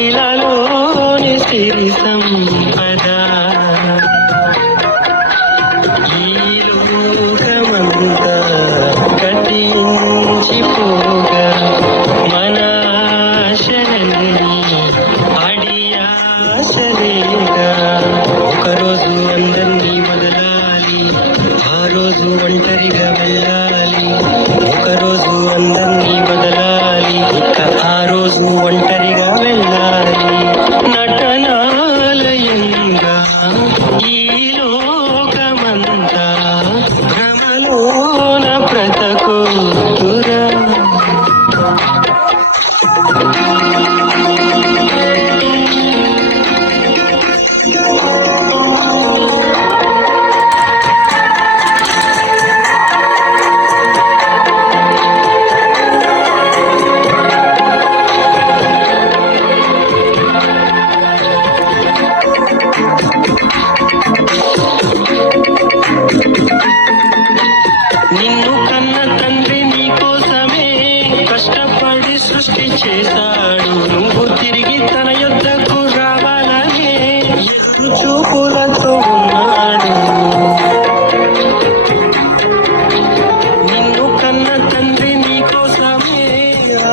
ఇలాలోని సిరి సంపద ఈ లోకమంతా గతించిపోగా మన ఆశలన్నీ అడియాశలేగా ఒకరోజు అందరినీ వదలాలి, ఆ రోజు ఒంటరిగా వెళ్ళాలి. ఒకరోజు అందరినీ వదలాలి, ఇక ఆ రోజు ఒంటరిగా వెళ్ళాలి. నటనాలయంగా ఈ లోకమంతా భ్రమలోన బ్రతకుతురా. నిన్ను కన్న తండ్రి నీకోసమే కష్టపడి సృష్టి చేశాడు. నువ్వు తిరిగి తన యొద్దకు రావాలనే ఎదురు చూపులతో ఉన్నాడు. నిన్ను కన్న తండ్రి నీకోసమే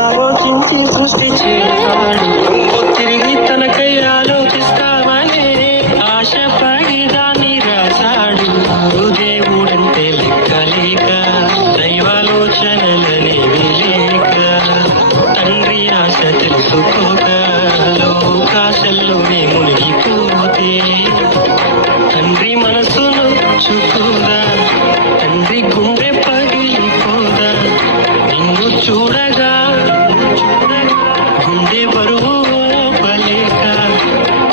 ఆలోచించి సృష్టి చేశాడు. నువ్వు తిరిగి తనకై ఆలోచిస్తావనే ఆశపడి దాన్ని రాశాడు. దేవుడంటే లెక్కలేక దైవాలోచనలనేవి లేక తండ్రి ఆశ తెలుసుకోక లోకాశల్లోనే మునిగిపోతే తండ్రి మనసు నొచ్చుకోదా, తండ్రి గుండె పగిలిపోదా. నిన్ను చూడగా గుండె బరువు ఓపలేక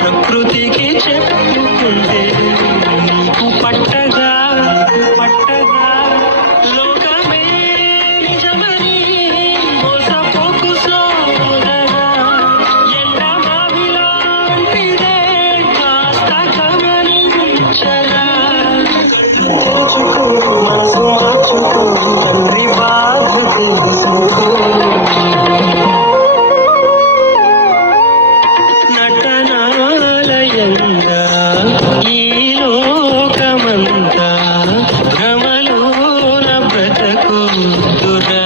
ప్రకృతికి చెప్పుకుంటే నీకు పట్టగా లోకమే నిజమని మోసపోకు సోదరా. ఎండమావిలాంటిదే కాస్త గమనించరా. తెరుచుకో, మనసు మార్చుకో, తండ్రి బాధ తెలుసుకో. నటనాలయంగా ఈ లోకమంతా భ్రమలోన బ్రతకుతురా.